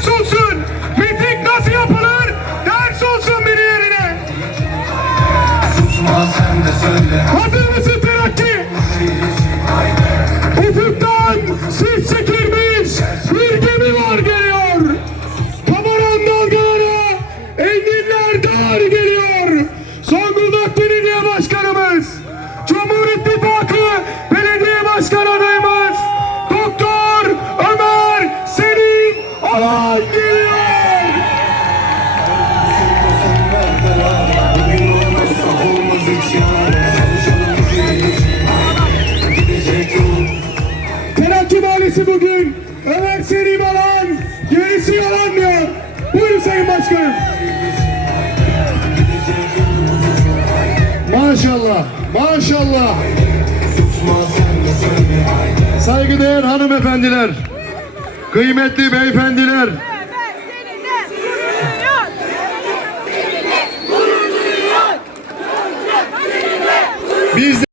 ders olsun. Miting nasıl yapılır? Ders olsun biri yerine. Susma sen de söyle Hazır mısın Alan geliyor. Bugün olmaz hiç yani Terakki Mahallesi bugün Ömer Selim Alan gerisi yalan diyor. Buyurun Sayın Başkanım. Maşallah, maşallah. Saygıdeğer hanımefendiler, kıymetli beyefendiler, biz